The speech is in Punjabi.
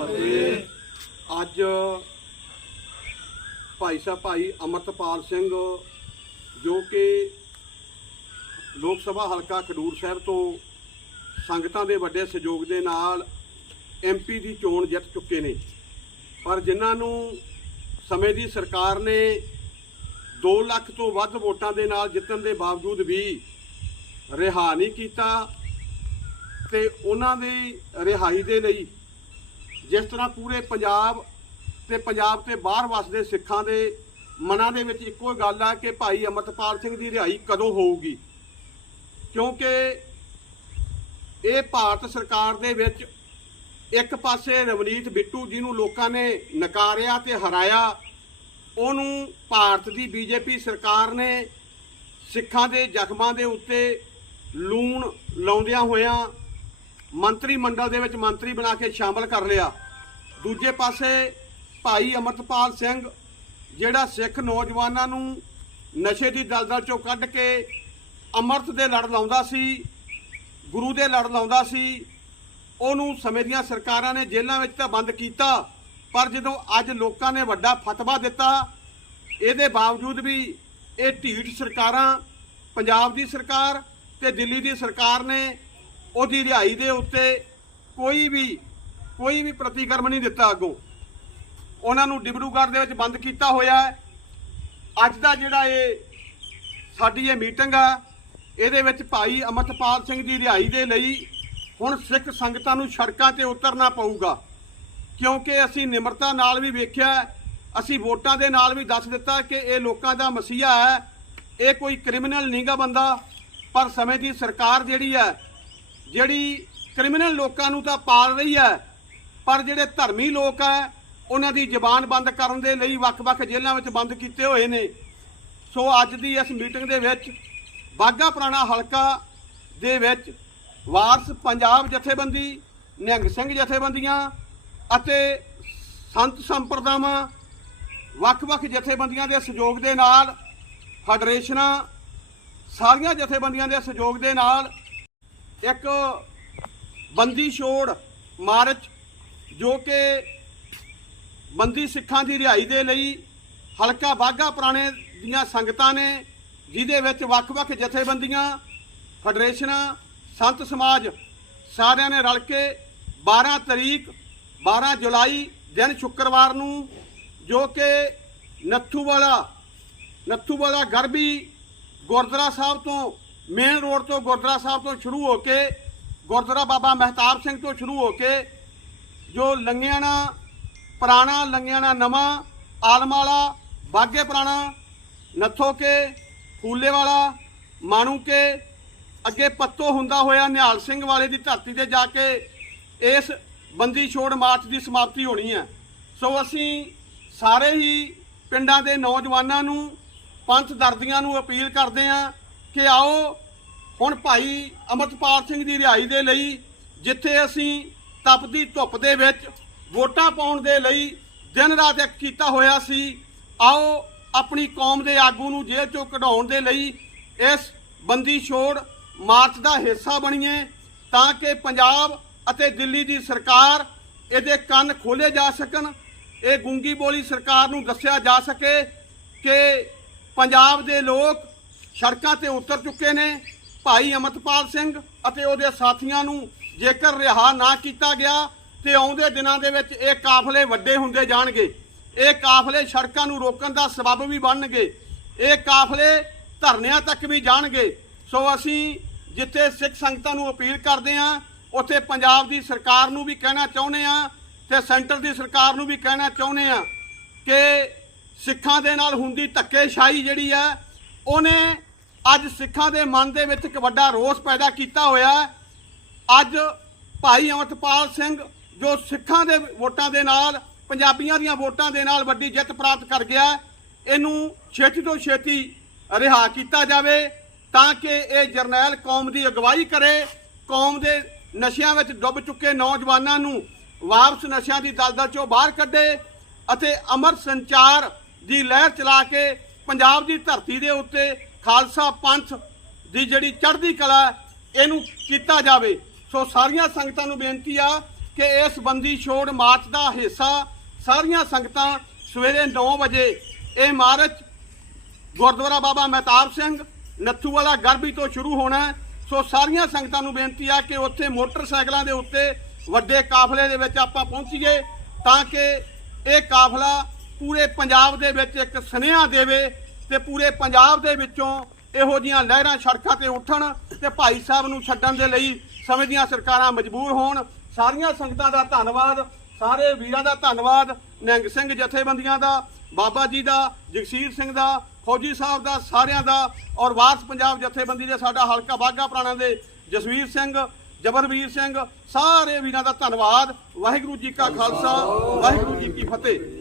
ਫਤਿਹ ਅੱਜ ਭਾਈ ਸਾਹਿਬ, ਭਾਈ ਅਮਰਤਪਾਲ ਸਿੰਘ ਜੋ ਕਿ ਲੋਕ ਸਭਾ ਹਲਕਾ ਖਡੂਰ ਸਾਹਿਬ ਤੋਂ ਸੰਗਤਾਂ ਦੇ ਵੱਡੇ ਸਹਿਯੋਗ ਦੇ ਨਾਲ ਐਮਪੀ ਦੀ ਚੋਣ ਜਿੱਤ ਚੁੱਕੇ ਨੇ। ਪਰ ਜਿਨ੍ਹਾਂ ਨੂੰ ਸਮੇਂ ਦੀ ਸਰਕਾਰ ਨੇ 2 ਲੱਖ ਤੋਂ ਵੱਧ ਵੋਟਾਂ ਦੇ ਨਾਲ ਜਿੱਤਣ ਦੇ ਬਾਵਜੂਦ ਵੀ ਰਿਹਾ ਨਹੀਂ ਕੀਤਾ ਤੇ ਉਹਨਾਂ ਦੀ ਰਿਹਾਈ ਦੇ ਲਈ ਜਿਸ ਤਰ੍ਹਾਂ ਪੂਰੇ ਪੰਜਾਬ ਤੇ ਪੰਜਾਬ ਤੇ ਬਾਹਰ ਵਸਦੇ ਸਿੱਖਾਂ ਦੇ ਮਨਾਂ ਦੇ ਵਿੱਚ ਇੱਕੋ ਗੱਲ ਆ ਕਿ ਭਾਈ ਅਮਰਤਪਾਲ ਸਿੰਘ ਦੀ ਰਿਹਾਈ ਕਦੋਂ ਹੋਊਗੀ? ਕਿਉਂਕਿ ਇਹ ਭਾਰਤ ਸਰਕਾਰ ਦੇ ਵਿੱਚ ਇੱਕ ਪਾਸੇ ਰਵਨੀਤ ਬਿੱਟੂ ਜਿਹਨੂੰ ਲੋਕਾਂ ਨੇ ਨਕਾਰਿਆ ਤੇ ਹਰਾਇਆ, ਉਹਨੂੰ ਭਾਰਤ ਦੀ ਬੀਜੇਪੀ ਸਰਕਾਰ ਨੇ ਸਿੱਖਾਂ ਦੇ ਜ਼ਖਮਾਂ ਦੇ ਉੱਤੇ ਲੂਣ ਲਾਉਂਦਿਆਂ ਹੋਇਆਂ ਮੰਤਰੀ ਮੰਡਲ ਦੇ ਵਿੱਚ ਮੰਤਰੀ ਬਣਾ ਕੇ ਸ਼ਾਮਲ ਕਰ ਲਿਆ। ਦੂਜੇ ਪਾਸੇ ਭਾਈ ਅਮਰਤਪਾਲ ਸਿੰਘ, ਜਿਹੜਾ ਸਿੱਖ ਨੌਜਵਾਨਾਂ ਨੂੰ ਨਸ਼ੇ ਦੀ ਦਲਦਲ ਚੋਂ ਕੱਢ ਕੇ ਅੰਮ੍ਰਿਤ ਦੇ ਲੜ ਲਾਉਂਦਾ ਸੀ, ਗੁਰੂ ਦੇ ਲੜ ਲਾਉਂਦਾ ਸੀ, ਉਹਨੂੰ ਸਮੇਂ ਦੀਆਂ ਸਰਕਾਰਾਂ ਨੇ ਜੇਲ੍ਹਾਂ ਵਿੱਚ ਤਾਂ ਬੰਦ ਕੀਤਾ, ਪਰ ਜਦੋਂ ਅੱਜ ਲੋਕਾਂ ਨੇ ਵੱਡਾ ਫਤਵਾ ਦਿੱਤਾ, ਇਹਦੇ ਬਾਵਜੂਦ ਵੀ ਇਹ ਢੀਠ ਸਰਕਾਰਾਂ, ਪੰਜਾਬ ਦੀ ਸਰਕਾਰ ਤੇ ਦਿੱਲੀ ਦੀ ਸਰਕਾਰ ਨੇ ਉਹਦੀ ਰਿਹਾਈ ਦੇ ਉੱਤੇ ਕੋਈ ਵੀ ਕੋਈ ਵੀ ਪ੍ਰਤੀਕਰਮ ਨਹੀਂ ਦਿੱਤਾ ਅੱਗੋਂ। ਉਹਨਾਂ ਨੂੰ ਡਿਬਰੂਗੜ੍ਹ ਦੇ ਵਿੱਚ ਬੰਦ ਕੀਤਾ ਹੋਇਆ ਹੈ। ਅੱਜ ਦਾ ਜਿਹੜਾ ਇਹ ਸਾਡੀ ਇਹ ਮੀਟਿੰਗ ਆ, ਇਹਦੇ ਵਿੱਚ ਭਾਈ ਅਮਰਤਪਾਲ ਸਿੰਘ ਦੀ ਰਿਹਾਈ ਦੇ ਲਈ ਹੁਣ ਸਿੱਖ ਸੰਗਤਾਂ ਨੂੰ ਸੜਕਾਂ ਤੇ ਉਤਰਨਾ ਪਊਗਾ। ਕਿਉਂਕਿ ਅਸੀਂ ਨਿਮਰਤਾ ਨਾਲ ਵੀ ਵੇਖਿਆ, ਅਸੀਂ ਵੋਟਾਂ ਦੇ ਨਾਲ ਵੀ ਦੱਸ ਦਿੱਤਾ ਕਿ ਇਹ ਲੋਕਾਂ ਦਾ ਮਸੀਹਾ ਹੈ। ਇਹ ਕੋਈ ਕ੍ਰਿਮੀਨਲ ਨਹੀਂਗਾ ਬੰਦਾ, ਪਰ ਸਮੇਂ ਦੀ ਸਰਕਾਰ ਜਿਹੜੀ ਹੈ ਜਿਹੜੀ ਕ੍ਰਿਮੀਨਲ ਲੋਕਾਂ ਨੂੰ ਤਾਂ ਪਾਲ ਰਹੀ ਹੈ, ਪਰ ਜਿਹੜੇ ਧਰਮੀ ਲੋਕ ਹੈ, ਉਹਨਾਂ ਦੀ ਜ਼ਬਾਨ ਬੰਦ ਕਰਨ ਦੇ ਲਈ ਵੱਖ-ਵੱਖ ਜੇਲ੍ਹਾਂ ਵਿੱਚ ਬੰਦ ਕੀਤੇ ਹੋਏ ਨੇ। ਸੋ ਅੱਜ ਦੀ ਇਸ ਮੀਟਿੰਗ ਦੇ ਵਿੱਚ ਬਾਗਾ ਪੁਰਾਣਾ ਹਲਕਾ ਦੇ ਵਿੱਚ ਵਾਰਸ ਪੰਜਾਬ ਜਥੇਬੰਦੀ, ਨਿਹੰਗ ਸਿੰਘ ਜਥੇਬੰਦੀਆਂ ਅਤੇ ਸੰਤ ਸੰਪਰਦਾਵਾਂ, ਵੱਖ-ਵੱਖ ਜਥੇਬੰਦੀਆਂ ਦੇ ਸਹਿਯੋਗ ਦੇ ਨਾਲ, ਫੈਡਰੇਸ਼ਨਾਂ, ਸਾਰੀਆਂ ਜਥੇਬੰਦੀਆਂ ਦੇ ਸਹਿਯੋਗ ਦੇ ਨਾਲ ਇੱਕ ਬੰਦੀ ਛੋੜ ਮਾਰਚ, ਜੋ ਕਿ ਬੰਦੀ ਸਿੱਖਾਂ ਦੀ ਰਿਹਾਈ ਦੇ ਲਈ ਹਲਕਾ ਬਾਗਾ ਪੁਰਾਣੇ ਦੀਆਂ ਸੰਗਤਾਂ ਨੇ, ਜਿਹਦੇ ਵਿੱਚ ਵੱਖ-ਵੱਖ ਜਥੇਬੰਦੀਆਂ, ਫੈਡਰੇਸ਼ਨਾਂ, ਸੰਤ ਸਮਾਜ ਸਾਰਿਆਂ ਨੇ ਰਲ ਕੇ 12 ਤਰੀਕ 12 ਜੁਲਾਈ ਦਿਨ ਸ਼ੁੱਕਰਵਾਰ ਨੂੰ, ਜੋ ਕਿ ਨੱਥੂ ਵਾਲਾ ਨੱਥੂ ਵਾਲਾ ਗਰਬੀ ਗੁਰਦੁਆਰਾ ਸਾਹਿਬ ਤੋਂ ਮੇਨ ਰੋਡ ਤੋਂ ਗੁਰਦੁਆਰਾ ਸਾਹਿਬ ਤੋਂ ਸ਼ੁਰੂ ਹੋ ਕੇ ਗੁਰਦੁਆਰਾ ਬਾਬਾ ਮਹਿਤਾਬ ਸਿੰਘ ਤੋਂ ਸ਼ੁਰੂ ਹੋ ਕੇ ਜੋ ਲੰਗਿਆਣਾ, ਪੁਰਾਣਾ ਲੰਗਿਆਣਾ ਨਵਾਂ, ਆਲਮਾਲਾ, ਬਾਗੇ ਪੁਰਾਣਾ ਨੱਥੋ ਕੇ ਫੂਲੇ ਵਾਲਾ ਮਾਣੂ ਕੇ ਅੱਗੇ ਪੱਤੋ ਹੁੰਦਾ ਹੋਇਆ ਨਿਹਾਲ ਸਿੰਘ ਵਾਲੇ ਦੀ ਧਰਤੀ ਤੇ ਜਾ ਕੇ ਇਸ ਬੰਦੀ ਛੋੜ ਮਾਰਚ ਦੀ ਸਮਾਪਤੀ ਹੋਣੀ ਹੈ। ਸੋ ਅਸੀਂ ਸਾਰੇ ਹੀ ਪਿੰਡਾਂ ਦੇ ਨੌਜਵਾਨਾਂ ਨੂੰ, ਪੰਥ ਦਰਦੀਆਂ ਨੂੰ ਅਪੀਲ ਕਰਦੇ ਹਾਂ ਕਿ ਆਓ ਹੁਣ ਭਾਈ ਅਮਰਤਪਾਲ ਸਿੰਘ ਦੀ ਰਿਹਾਈ ਦੇ ਲਈ ਜਿੱਥੇ ਅਸੀਂ ਤਪਦੀ ਧੁੱਪ ਦੇ ਵਿੱਚ ਵੋਟਾਂ ਪਾਉਣ ਦੇ ਲਈ ਦਿਨ ਰਾਤ ਇੱਕ ਕੀਤਾ ਹੋਇਆ ਸੀ, ਆਓ ਆਪਣੀ ਕੌਮ ਦੇ ਆਗੂ ਨੂੰ ਜੇਲ੍ਹ ਚੋਂ ਕਢਾਉਣ ਦੇ ਲਈ ਇਸ ਬੰਦੀ ਛੋੜ ਮਾਰਚ ਦਾ ਹਿੱਸਾ ਬਣੀਏ ਤਾਂ ਕਿ ਪੰਜਾਬ ਅਤੇ ਦਿੱਲੀ ਦੀ ਸਰਕਾਰ ਇਹਦੇ ਕੰਨ ਖੋਲੇ ਜਾ ਸਕਣ। ਇਹ ਗੁੰਗੀ ਬੋਲੀ ਸਰਕਾਰ ਨੂੰ ਦੱਸਿਆ ਜਾ ਸਕੇ ਕਿ ਪੰਜਾਬ ਦੇ ਲੋਕ ਸੜਕਾਂ ਤੇ ਉਤਰ ਚੁੱਕੇ ਨੇ। ਭਾਈ ਅਮਰਤਪਾਲ ਸਿੰਘ ਅਤੇ ਉਹਦੇ ਸਾਥੀਆਂ ਨੂੰ ਜੇਕਰ ਰਿਹਾ ਨਾ ਕੀਤਾ ਗਿਆ ਤੇ ਆਉਂਦੇ ਦਿਨਾਂ ਦੇ ਵਿੱਚ ਇਹ ਕਾਫਲੇ ਵੱਡੇ ਹੁੰਦੇ ਜਾਣਗੇ। ਇਹ ਕਾਫਲੇ ਸੜਕਾਂ ਨੂੰ ਰੋਕਣ ਦਾ ਸਬਬ ਵੀ ਬਣਨਗੇ। ਇਹ ਕਾਫਲੇ ਧਰਨਿਆਂ ਤੱਕ ਵੀ ਜਾਣਗੇ। ਸੋ ਅਸੀਂ ਜਿੱਥੇ ਸਿੱਖ ਸੰਗਤਾਂ ਨੂੰ ਅਪੀਲ ਕਰਦੇ ਹਾਂ, ਉੱਥੇ ਪੰਜਾਬ ਦੀ ਸਰਕਾਰ ਨੂੰ ਵੀ ਕਹਿਣਾ ਚਾਹੁੰਦੇ ਹਾਂ ਤੇ ਸੈਂਟਰ ਦੀ ਸਰਕਾਰ ਨੂੰ ਵੀ ਕਹਿਣਾ ਚਾਹੁੰਦੇ ਹਾਂ ਕਿ ਸਿੱਖਾਂ ਦੇ ਨਾਲ ਹੁੰਦੀ ਧੱਕੇਸ਼ਾਹੀ ਜਿਹੜੀ ਹੈ ਉਹਨੇ ਅੱਜ ਸਿੱਖਾਂ ਦੇ ਮਨ ਦੇ ਵਿੱਚ ਇੱਕ ਵੱਡਾ ਰੋਸ ਪੈਦਾ ਕੀਤਾ ਹੋਇਆ। ਅੱਜ ਭਾਈ ਅਮਰਤਪਾਲ ਸਿੰਘ ਜੋ ਸਿੱਖਾਂ ਦੇ ਵੋਟਾਂ ਦੇ ਨਾਲ, ਪੰਜਾਬੀਆਂ ਦੀਆਂ ਵੋਟਾਂ ਦੇ ਨਾਲ ਵੱਡੀ ਜਿੱਤ ਪ੍ਰਾਪਤ ਕਰ ਗਿਆ, ਇਹਨੂੰ ਛੇਤੀ ਤੋਂ ਛੇਤੀ ਰਿਹਾ ਕੀਤਾ ਜਾਵੇ ਤਾਂ ਕਿ ਇਹ ਜਰਨੈਲ ਕੌਮ ਦੀ ਅਗਵਾਈ ਕਰੇ। ਕੌਮ ਦੇ ਨਸ਼ਿਆਂ ਵਿੱਚ ਡੁੱਬ ਚੁੱਕੇ ਨੌਜਵਾਨਾਂ ਨੂੰ ਵਾਪਸ ਨਸ਼ਿਆਂ ਦੀ ਦਲਦਲ ਚੋਂ ਬਾਹਰ ਕੱਢੇ ਅਤੇ ਅਮਰ ਸੰਚਾਰ ਦੀ ਲਹਿਰ ਚਲਾ ਕੇ ਪੰਜਾਬ ਦੀ ਧਰਤੀ ਦੇ ਉੱਤੇ ਖਾਲਸਾ ਪੰਥ ਦੀ ਜਿਹੜੀ ਚੜ੍ਹਦੀ ਕਲਾ ਇਹਨੂੰ ਕੀਤਾ ਜਾਵੇ। ਸੋ ਸਾਰੀਆਂ ਸੰਗਤਾਂ ਨੂੰ ਬੇਨਤੀ ਆ ਕਿ ਇਸ ਬੰਦੀ ਛੋੜ ਮਾਰਚ ਦਾ ਹਿੱਸਾ ਸਾਰੀਆਂ ਸੰਗਤਾਂ ਸਵੇਰੇ 9 ਵਜੇ ਇਹ ਮਾਰਚ ਗੁਰਦੁਆਰਾ ਬਾਬਾ ਮਹਿਤਾਬ ਸਿੰਘ ਨੱਥੂ ਵਾਲਾ ਗਰਬੀ ਤੋਂ ਸ਼ੁਰੂ ਹੋਣਾ ਸੋ ਸਾਰੀਆਂ ਸੰਗਤਾਂ ਨੂੰ ਬੇਨਤੀ ਆ ਕਿ ਉੱਥੇ ਮੋਟਰਸਾਈਕਲਾਂ ਦੇ ਉੱਤੇ ਵੱਡੇ ਕਾਫਲੇ ਦੇ ਵਿੱਚ ਆਪਾਂ ਪਹੁੰਚੀਏ ਤਾਂ ਕਿ ਇਹ ਕਾਫਲਾ ਪੂਰੇ ਪੰਜਾਬ ਦੇ ਵਿੱਚ ਇੱਕ ਸੁਨੇਹਾ ਦੇਵੇ ਤੇ ਪੂਰੇ ਪੰਜਾਬ ਦੇ ਵਿੱਚੋਂ ਇਹੋ ਜੀਆਂ ਲਹਿਰਾਂ ਸੜਕਾਂ ਤੇ ਉੱਠਣ ਤੇ ਭਾਈ ਸਾਹਿਬ ਨੂੰ ਛੱਡਣ ਦੇ ਲਈ ਸਮੇਂ ਦੀਆਂ ਸਰਕਾਰਾਂ ਮਜਬੂਰ ਹੋਣ, ਸਾਰੀਆਂ ਸੰਗਤਾਂ ਦਾ ਧੰਨਵਾਦ, ਸਾਰੇ ਵੀਰਾਂ ਦਾ ਧੰਨਵਾਦ, ਨਿਹੰਗ ਸਿੰਘ ਜਥੇਬੰਦੀਆਂ ਦਾ, ਬਾਬਾ ਜੀ ਦਾ, ਜਗਸੀਰ ਸਿੰਘ ਦਾ, ਫੌਜੀ ਸਾਹਿਬ ਦਾ, ਸਾਰਿਆਂ ਦਾ ਔਰ ਵਾਰਸ ਪੰਜਾਬ ਜਥੇਬੰਦੀ ਦੇ ਸਾਡਾ ਹਲਕਾ ਬਾਗਾ ਪ੍ਰਾਣਾ ਦੇ ਜਸਵੀਰ ਸਿੰਘ, ਜਬਰਵੀਰ ਸਿੰਘ, ਸਾਰੇ ਵੀਰਾਂ ਦਾ ਧੰਨਵਾਦ, ਵਾਹਿਗੁਰੂ ਜੀ ਕਾ ਖਾਲਸਾ, ਵਾਹਿਗੁਰੂ ਜੀ ਕੀ ਫਤਿਹ।